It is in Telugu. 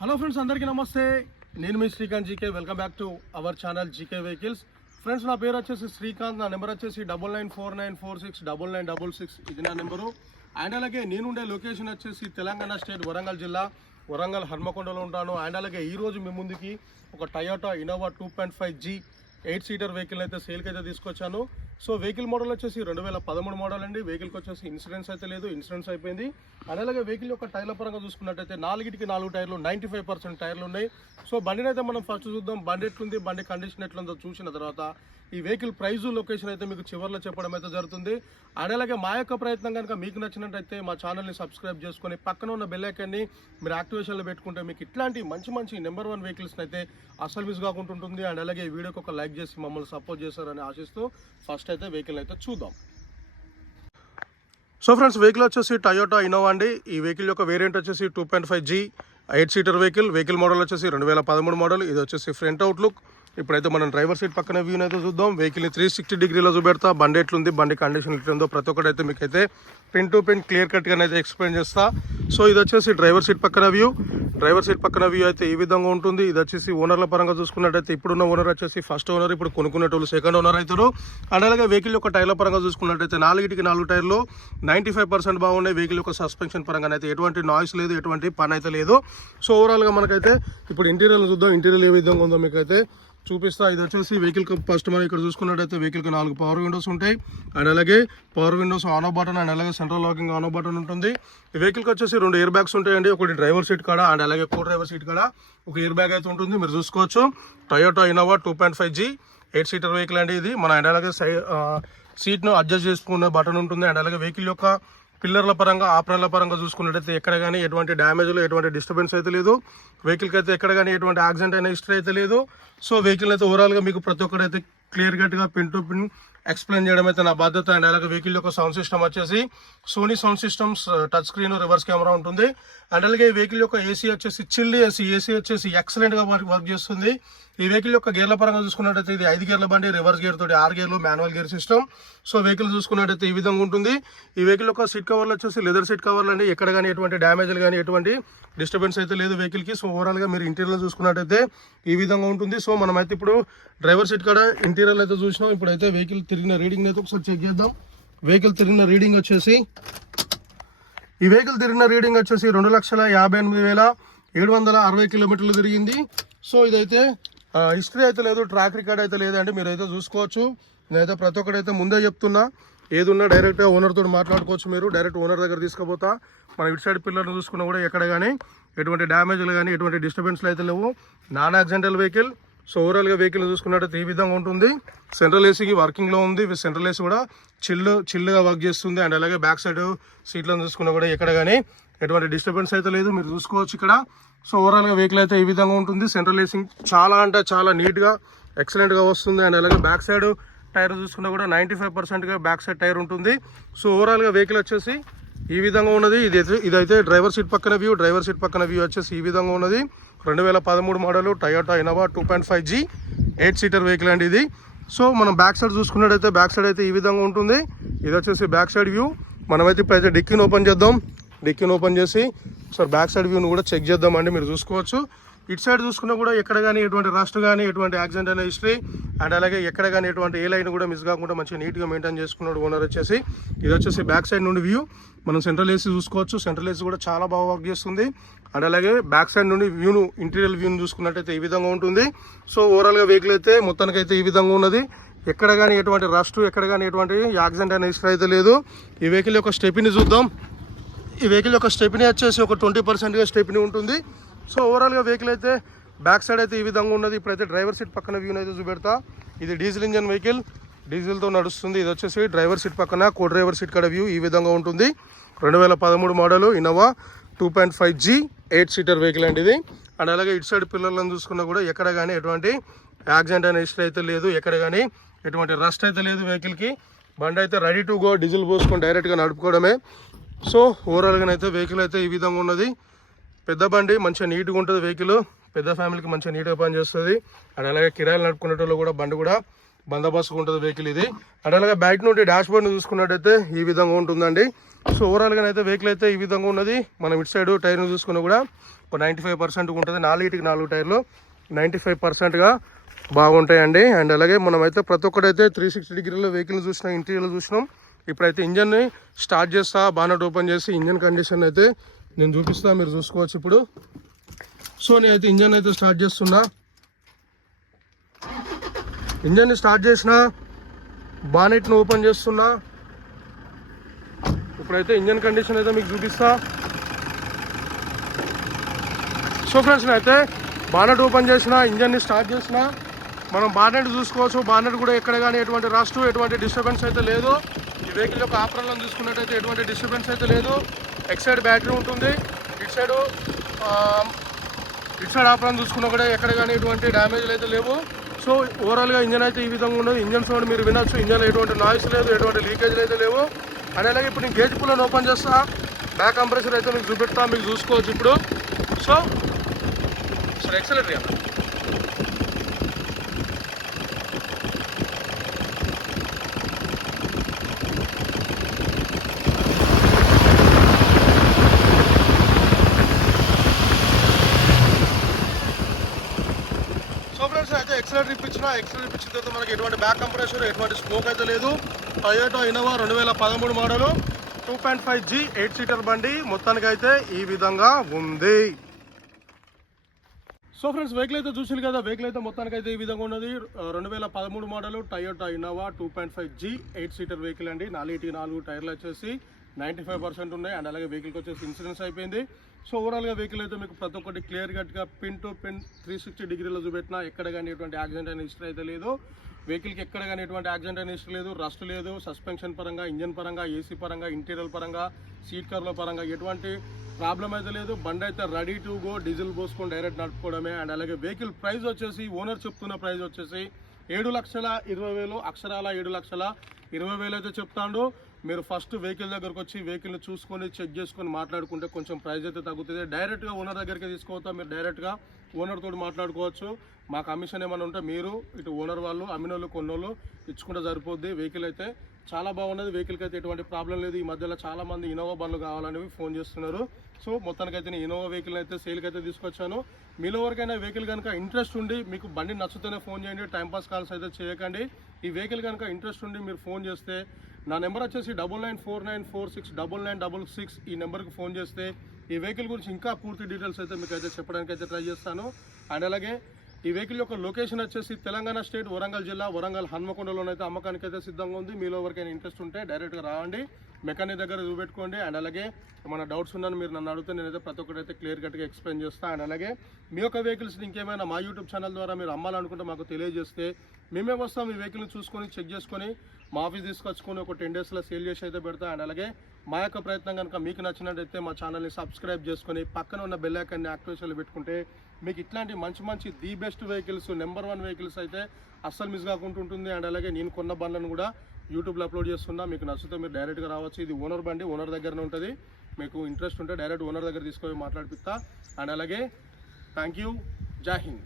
హలో ఫ్రెండ్స్, అందరికీ నమస్తే. నేను మీ Srikanth GK. Welcome back to our channel GK vehicles. Friends, నా పేరు వచ్చేసి శ్రీకాంత్. నా నెంబర్ వచ్చేసి 9949469966. ఇది నా నెంబరు. అండ్ అలాగే నేనుండే లొకేషన్ వచ్చేసి తెలంగాణ స్టేట్ వరంగల్ జిల్లా, వరంగల్ హన్మకొండలో ఉంటాను. అండ్ అలాగే ఈరోజు మీ ముందుకి ఒక Toyota Innova 2.5G 8 seater vehicle అయితే సేల్కి అయితే తీసుకొచ్చాను. సో వెహికల్ మోడల్ వచ్చేసి 2013 మోడల్ అండి. వెహికల్కి వచ్చేసి ఇన్సూరెన్స్ అయితే లేదు, ఇన్సూరెన్స్ అయిపోయింది. అలాగే వెహికల్ యొక్క టైర్ల పరంగా చూసుకున్నట్టయితే 4 టైర్లు 95% టైర్లు ఉన్నాయి. సో బండిని అయితే మనం ఫస్ట్ చూద్దాం. బండి ఎట్లుంది, బండి కండిషన్ ఎట్లుందో చూసిన తర్వాత ఈ వెహికల్ ప్రైజు, లొకేషన్ అయితే మీకు చివరిలో చెప్పడం అయితే జరుగుతుంది. అలాగే మా యొక్క ప్రయత్నం కనుక మీకు నచ్చినట్టయితే మా ఛానల్ని సబ్స్క్రైబ్ చేసుకొని పక్కన ఉన్న బెల్ ఐకాన్ని మీరు యాక్టివేషన్లో పెట్టుకుంటే మీకు ఇట్లాంటి మంచి నెంబర్ 1 వెహికల్స్ని అయితే అసలు మిస్ కాకుండా ఉంటుంది. అండ్ అలాగే ఈ వీడియోకి ఒక లైక్ చేసి మమ్మల్ని సపోర్ట్ చేస్తారని ఆశిస్తూ ఫస్ట్ అయితే వెహికల్ అయితే చూద్దాం. సో ఫ్రెండ్స్, వెహికల్ వచ్చేసి టయోటా ఇన్నోవా అండి. ఈ వెహికల్ యొక్క వేరియంట్ వచ్చేసి 2.5G 8 seater vehicle. Vehicle model వచ్చేసి 2013 మోడల్. ఇది వచ్చేసి ఫ్రంట్ అవుట్లుక్. ఇప్పుడైతే మనం డ్రైవర్ సీట్ పక్కన వ్యూని అయితే చూద్దాం. వెహికల్ని 360 డిగ్రీలో చూపెడతా. బండి ఎట్లుంది, బండి కండిషన్ ఎట్లుందో ప్రతి ఒక్కటి అయితే మీకైతే పిన్ టు పిన్ క్లియర్ కట్గా అయితే ఎక్స్ప్లెయిన్ చేస్తా. సో ఇది వచ్చేసి డ్రైవర్ సీట్ పక్కన వ్యూ. డ్రైవర్ సీట్ పక్కన వ్యూ అయితే ఈ విధంగా ఉంటుంది. ఇది వచ్చేసి ఓనర్ల పరంగా చూసుకున్నట్టయితే ఇప్పుడున్న ఓనర్ వచ్చేసి ఫస్ట్ ఓనర్, ఇప్పుడు కొనుక్కునేటోళ్ళు సెకండ్ ఓనర్ అవుతారు. అండ్ అలాగే వెహికల్ యొక్క టైర్ల పరంగా చూసుకున్నట్టయితే 4 టైర్లు 95% బాగున్నాయి. వెహికల్ యొక్క సస్పెన్షన్ పరంగా అయితే ఎటువంటి నాయిస్ లేదు, ఎటువంటి పని అయితే లేదు. సో ఓవరాల్గా మనకైతే ఇప్పుడు ఇంటీరియర్ చూద్దాం. ఇంటీరియర్ ఏ విధంగా ఉందో మీకైతే చూపిస్తా. ఇది వచ్చేసి వెహికల్ ఫస్ట్ మనం ఇక్కడ చూసుకున్నట్టయితే వెహికల్కి 4 పవర్ విండోస్ ఉంటాయి. అండ్ అలాగే power windows on off button, and అలాగే central locking on off button ఉంటుంది. ఈ వెహికల్కి వచ్చేసి 2 ఎయిర్ బ్యాగ్స్ ఉంటాయండి. ఒకటి డ్రైవర్ సీట్ కాడ, అండ్ అలాగే కో డ్రైవర్ సీట్ కాడ ఒక ఎయిర్ బ్యాగ్ అయితే ఉంటుంది. మీరు చూసుకోవచ్చు. Toyota Innova 2.5G 8 seater vehicle అండి ఇది. మన అండ్ అలాగే సీట్ను అడ్జస్ట్ చేసుకునే బటన్ ఉంటుంది. అండ్ అలాగే వెహికల్ యొక్క పిల్లర్ల పరంగా, ఆపరణల పరంగా చూసుకున్నట్టయితే ఎక్కడ కానీ ఎటువంటి డ్యామేజ్లు, ఎటువంటి డిస్టర్బెన్స్ అయితే లేదు. వెహికల్కి అయితే ఎక్కడ కానీ ఎటువంటి యాక్సిడెంట్ అయిన హిస్టరీ అయితే లేదు. సో వెహికల్ అయితే ఓవరాల్గా మీకు ప్రతి ఒక్కరైతే క్లియర్ కట్గా పిన్ టు పిన్ ఎక్స్ప్లెయిన్ చేయడం అయితే నా బాధ్యత. అండ్ అలాగే వెహికల్ యొక్క సౌండ్ సిస్టమ్ వచ్చేసి Sony sound systems, touch screen, reverse camera ఉంటుంది. అండ్ అలాగే వెహికల్ యొక్క ఏసీ వచ్చేసి చిల్డ్ ఏసీ వచ్చేసి ఎక్సలెంట్గా వర్క్ చేస్తుంది. ఈ వెహికల్ యొక్క గేర్ల పరంగా చూసుకున్నట్టయితే ఇది 5 గేర్ల బండి, రివర్స్ గేర్ తోటి 6 గేర్లు, manual gear system. So vehicle చూసుకున్నట్టయితే ఈ విధంగా ఉంటుంది. ఈ వెహికల్ యొక్క సీట్ కవర్లు వచ్చేసి లెదర్ సీట్ కవర్లు అండి. ఎక్కడ కానీ ఎటువంటి డ్యామేజ్లు కానీ ఎటువంటి డిస్టర్బెన్స్ అయితే లేదు వెహికల్కి. సో ఓవరాల్గా మీరు ఇంటీరియర్ చూసుకున్నట్టయితే ఈ విధంగా ఉంటుంది. సో మనమైతే ఇప్పుడు డ్రైవర్ సీట్ కాడ ఇంటీరియర్ అయితే చూసినాం. ఇప్పుడైతే వెహికల్ తిరిగిన రీడింగ్ అయితే ఒకసారి చెక్ చేద్దాం. వెహికల్ తిరిగిన రీడింగ్ వచ్చేసి 2,58,760 కిలోమీటర్లు తిరిగింది. సో ఇదైతే హిస్టరీ అయితే లేదు, ట్రాక్ రికార్డ్ అయితే లేదండి. మీరైతే చూసుకోవచ్చు. నేనైతే ప్రతి ఒక్కటైతే ముందే చెప్తున్నా, ఏది ఉన్నా డైరెక్ట్గా ఓనర్తో మాట్లాడుకోవచ్చు. మీరు డైరెక్ట్ ఓనర్ దగ్గర తీసుకుపోతా. మన ఇటు సైడ్ పిల్లర్ని చూసుకున్నా కూడా ఎక్కడ కానీ ఎటువంటి డ్యామేజ్లు కానీ ఎటువంటి డిస్టర్బెన్స్లు అయితే లేవు. Non accidental vehicle. సో ఓవరాల్గా వెహికల్ చూసుకున్నట్టయితే ఈ విధంగా ఉంటుంది. సెంట్రల్ ఏసీకి వర్కింగ్లో ఉంది. సెంట్రల్ ఏసీ కూడా చిల్డ్గా వర్క్ చేస్తుంది. అండ్ అలాగే బ్యాక్ సైడ్ సీట్లను చూసుకున్నా కూడా ఎక్కడ కానీ ఎటువంటి డిస్టర్బెన్స్ అయితే లేదు, మీరు చూసుకోవచ్చు ఇక్కడ. సో ఓవరాల్గా వెహికల్ అయితే ఈ విధంగా ఉంటుంది. సెంట్రల్ ఏసీ చాలా అంటే చాలా నీట్గా ఎక్సలెంట్గా వస్తుంది. అండ్ అలాగే బ్యాక్ సైడ్ టైర్ చూసుకున్నా కూడా 95%గా బ్యాక్ సైడ్ టైర్ ఉంటుంది. సో ఓవరాల్గా వెహికల్ వచ్చేసి ఈ విధంగా ఉన్నది. ఇదైతే డ్రైవర్ సీట్ పక్కన వ్యూ. డ్రైవర్ సీట్ పక్కన వ్యూ వచ్చేసి ఈ విధంగా ఉన్నది. 2013 model Toyota Innova 2.5G 8 seater vehicle అండి ఇది. సో మనం బ్యాక్ సైడ్ చూసుకున్నట్టయితే బ్యాక్ సైడ్ అయితే ఈ విధంగా ఉంటుంది. ఇది వచ్చేసి బ్యాక్ సైడ్ వ్యూ. మనమైతే ఇప్పుడైతే డిక్కీని ఓపెన్ చేద్దాం. డిక్కీని ఓపెన్ చేసి సార్ బ్యాక్ సైడ్ వ్యూని కూడా చెక్ చేద్దామండి. మీరు చూసుకోవచ్చు. ఇటు సైడ్ చూసుకున్నా కూడా ఎక్కడ కానీ ఎటువంటి రస్ట్ కానీ ఎటువంటి యాక్సిడెంట్ అయిన హిస్టరీ, అండ్ అలాగే ఎక్కడ కానీ ఎటువంటి ఏ లైన్ కూడా మిస్ కాకుండా మంచిగా నీట్గా మెయింటైన్ చేసుకున్నాడు ఓనర్ వచ్చేసి. ఇది వచ్చేసి బ్యాక్ సైడ్ నుండి వ్యూ. మనం సెంట్రల్ ఏసీ చూసుకోవచ్చు. సెంట్రల్ ఏసీ కూడా చాలా బాగా వర్క్ చేస్తుంది. అండ్ అలాగే బ్యాక్ సైడ్ నుండి వ్యూను, ఇంటీరియర్ వ్యూను చూసుకున్నట్టయితే ఈ విధంగా ఉంటుంది. సో ఓవరాల్గా వెహికల్ అయితే మొత్తానికైతే ఈ విధంగా ఉన్నది. ఎక్కడ కానీ ఎటువంటి రస్ట్, ఎక్కడ కానీ ఎటువంటి యాక్సిడెంట్ అయిన హిస్టరీ అయితే లేదు. ఈ వెహికల్ యొక్క స్టెప్ని చూద్దాం. ఈ వెహికల్ యొక్క స్టెప్ని వచ్చేసి ఒక 20%గా స్టెప్ని ఉంటుంది. సో ఓవరాల్గా వెహికల్ అయితే బ్యాక్ సైడ్ అయితే ఈ విధంగా ఉన్నది. ఇప్పుడైతే డ్రైవర్ సీట్ పక్కన వ్యూని అయితే చూపెడతా. ఇది డీజిల్ ఇంజన్ వెహికల్, డీజిల్తో నడుస్తుంది. ఇది వచ్చేసి డ్రైవర్ సీట్ పక్కన కో డ్రైవర్ సీట్ కాడ వ్యూ ఈ విధంగా ఉంటుంది. 2013 model Innova 2.5G 8 seater vehicle అండి ఇది. అండ్ అలాగే ఇటు సైడ్ పిల్లలను చూసుకున్నా కూడా ఎక్కడ కానీ ఎటువంటి యాక్సిడెంట్ అనే హిస్టరీ అయితే లేదు, ఎక్కడ కానీ ఎటువంటి రస్ట్ అయితే లేదు వెహికల్కి. బండి అయితే రెడీ టు గో, డీజిల్ పోసుకొని డైరెక్ట్గా నడుపుకోవడమే. సో ఓవరాల్గా అయితే వెహికల్ అయితే ఈ విధంగా ఉన్నది. పెద్ద బండి, మంచిగా నీట్గా ఉంటుంది వెహికల్. పెద్ద ఫ్యామిలీకి మంచిగా నీట్గా పనిచేస్తుంది. అండ్ అలాగే కిరాయిలు నడుపుకునేటోళ్ళు కూడా బండి కూడా బందోబస్తుగా ఉంటుంది వెహికల్ ఇది. అండ్ అలాగే బయట నుండి డాష్ బోర్డ్ని చూసుకున్నట్టయితే ఈ విధంగా ఉంటుందండి. సో ఓవరాల్గా అయితే వెహికల్ అయితే ఈ విధంగా ఉన్నది. మనం ఇటు సైడ్ టైర్ను చూసుకున్నా కూడా 95% ఉంటుంది. 4 టైర్లు 95%గా బాగుంటాయండి. అండ్ అలాగే మనమైతే ప్రతి ఒక్కటైతే 360 డిగ్రీలో వెహికల్ చూసినాం, ఇంటీరియర్ చూసినాం. ఇప్పుడైతే ఇంజన్ని స్టార్ట్ చేస్తా, బానెట్ ఓపెన్ చేసి ఇంజన్ కండిషన్ అయితే నేను చూపిస్తా, మీరు చూసుకోవచ్చు ఇప్పుడు. సో నేనైతే ఇంజన్ అయితే స్టార్ట్ చేస్తున్నా. ఇంజన్ని స్టార్ట్ చేసిన, బానెట్ను ఓపెన్ చేస్తున్నా. ఇప్పుడైతే ఇంజన్ కండిషన్ అయితే మీకు చూపిస్తా. సో ఫ్రెండ్స్ నేనైతే బానెట్ ఓపెన్ చేసిన, ఇంజన్ని స్టార్ట్ చేసిన. మనం బానెట్ చూసుకోవచ్చు. బానెట్ కూడా ఎక్కడ కానీ ఎటువంటి రస్ట్, ఎటువంటి డిస్టర్బెన్స్ అయితే లేదు. ఈ వెహికల్ యొక్క ఆపరణలను చూసుకున్నట్టయితే ఎటువంటి డిస్టర్బెన్స్ అయితే లేదు. ఎక్స్ సైడ్ బ్యాటరీ ఉంటుంది, ఇటు సైడ్ ఆపరణ చూసుకున్నా కూడా ఎక్కడ కానీ ఎటువంటి డ్యామేజ్లు అయితే లేవు. సో ఓవరాల్గా ఇంజన్ అయితే ఈ విధంగా ఉన్నది. ఇంజన్ సౌండ్ మీరు వినొచ్చు. ఇంజన్లో ఎటువంటి నాయిస్ లేదు, ఎటువంటి లీకేజ్లు అయితే లేవు. అండ్ అలాగే ఇప్పుడు నేను గేజ్ పుల్లను ఓపెన్ చేస్తా, బ్యాక్ కంప్రెసర్ అయితే మీకు చూపెడతా, మీకు చూసుకోవచ్చు ఇప్పుడు. సో సరే ఎక్సలెంట్ అన్న. ఎక్సలెంట్ ఇప్పించిన తర్వాత మనకి ఎటువంటి బ్యాక్ కంప్రెషర్, ఎటువంటి స్మోక్ అయితే లేదు. Toyota Innova 2013 model 2.5G 8 seater బండి మొత్తానికి అయితే ఈ విధంగా ఉంది. సో ఫ్రెండ్స్ వెహికల్ అయితే చూసారు కదా, వెహికల్ అయితే మొత్తానికి అయితే ఈ విధంగా ఉన్నది. 2013 model Toyota Innova 2.5G 8 seater vehicle అండి. 4 టైర్లు వచ్చేసి 95% ఉన్నాయి. అండ్ అలాగే వెహికల్కి వచ్చేసి ఇన్సూరెన్స్ అయిపోయింది. సో ఓవరాల్గా వెహికల్ అయితే మీకు ప్రతి ఒక్కటి క్లియర్ కట్గా పిన్ టు పిన్ 360 డిగ్రీలో చూపెట్టినా ఎక్కడ కానీ ఎటువంటి యాక్సిడెంట్ అయిన హిస్టరీ అయితే లేదు. వెహికల్కి ఎక్కడ కానీ ఎటువంటి యాక్సిడెంట్ అయిన హిస్టరీ లేదు, రస్ట్ లేదు. సస్పెన్షన్ పరంగా, ఇంజన్ పరంగా, ఏసీ పరంగా, ఇంటీరియర్ పరంగా, సీట్ కవర్ల పరంగా ఎటువంటి ప్రాబ్లం అయితే లేదు. బండి అయితే రెడీ టు గో, డీజిల్ పోసుకొని డైరెక్ట్ నడుపుకోవడమే. అండ్ అలాగే వెహికల్ ప్రైస్ వచ్చేసి ఓనర్ చెప్తున్న ప్రైస్ వచ్చేసి 7,20,000 అక్షరాల 7,20,000 అయితే చెప్తాడు. మీరు ఫస్ట్ వెహికల్ దగ్గరకు వచ్చి వెహికల్ని చూసుకొని చెక్ చేసుకొని మాట్లాడుకుంటే కొంచెం ప్రైస్ అయితే తగ్గుతుంది. డైరెక్ట్గా ఓనర్ దగ్గరికి తీసుకోవద్దా, మీరు డైరెక్ట్గా ఓనర్ తోటి మాట్లాడుకోవచ్చు. మా కమిషన్ ఏమైనా ఉంటే మీరు ఇటు ఓనర్ వాళ్ళు అమ్మినోళ్ళు కొన్నోళ్ళు ఇచ్చుకుంటే సరిపోద్ది. వెహికల్ అయితే చాలా బాగున్నది. వెహికల్కి అయితే ఎటువంటి ప్రాబ్లం లేదు. ఈ మధ్యలో చాలా మంది ఇన్నోవా బండ్లు కావాలనేవి ఫోన్ చేస్తున్నారు. సో మొత్తానికైతే నేను ఇన్నోవా వెహికల్ అయితే సేల్కి అయితే తీసుకొచ్చాను. మీలో ఎవరికైనా వెహికల్ కనుక ఇంట్రెస్ట్ ఉండి మీకు బండి నచ్చుతూనే ఫోన్ చేయండి, టైంపాస్ కాల్స్ అయితే చేయకండి. ఈ వెహికల్ కనుక ఇంట్రెస్ట్ ఉండి మీరు ఫోన్ చేస్తే నా నెంబర్ వచ్చేసి 9949469966. ఈ నెంబర్కి ఫోన్ చేస్తే ఈ వెహికల్ గురించి ఇంకా పూర్తి డీటెయిల్స్ అయితే మీకు అయితే చెప్పడానికి అయితే ట్రై చేస్తాను. అండ్ అలాగే ఈ వెహికల్ యొక్క లొకేషన్ వచ్చేసి తెలంగాణ స్టేట్ వరంగల్ జిల్లా, వరంగల్ హన్మకొండలోనైతే అమ్మకానికి అయితే సిద్ధంగా ఉంది. మీలో ఎవరికైనా ఇంట్రెస్ట్ ఉంటే డైరెక్ట్గా రావండి, మెకానిక్ దగ్గర చూపెట్టుకోండి. అండ్ అలాగే ఏమైనా డౌట్స్ ఉన్నాను మీరు నన్ను అడిగితే నేనైతే ప్రతి ఒక్కటి అయితే క్లియర్ కట్గా ఎక్స్ప్లెయిన్ చేస్తాను. అండ్ అలాగే మీ యొక్క వెహికల్స్ని ఇంకేమైనా మా యూట్యూబ్ ఛానల్ ద్వారా మీరు అమ్మాలనుకుంటే మాకు తెలియజేస్తే మేమే వస్తాం. ఈ వెహికల్ని చూసుకొని చెక్ చేసుకొని మా ఆఫీస్ తీసుకొచ్చుకొని ఒక 10 డేస్లో సేల్ చేసి అయితే పెడతా. అండ్ అలాగే మా యొక్క ప్రయత్నం కనుక మీకు నచ్చినట్టయితే మా ఛానల్ని సబ్స్క్రైబ్ చేసుకొని పక్కన ఉన్న బెల్ ఐకాన్ని యాక్టివేషన్లో పెట్టుకుంటే మీకు ఇట్లాంటి మంచి the best vehicles, number 1 vehicles అయితే అస్సలు మిస్ కాకుండా ఉంటుంది. అండ్ అలాగే నేను కొన్న బండ్లను కూడా యూట్యూబ్లో అప్లోడ్ చేస్తున్నా. మీకు నచ్చితే మీరు డైరెక్ట్గా రావచ్చు. ఇది ఓనర్ బండి, ఓనర్ దగ్గరనే ఉంటుంది. మీకు ఇంట్రెస్ట్ ఉంటే డైరెక్ట్ ఓనర్ దగ్గర తీసుకొని మాట్లాడిపిస్తా. అండ్ అలాగే థ్యాంక్ యూ, జై హింద్.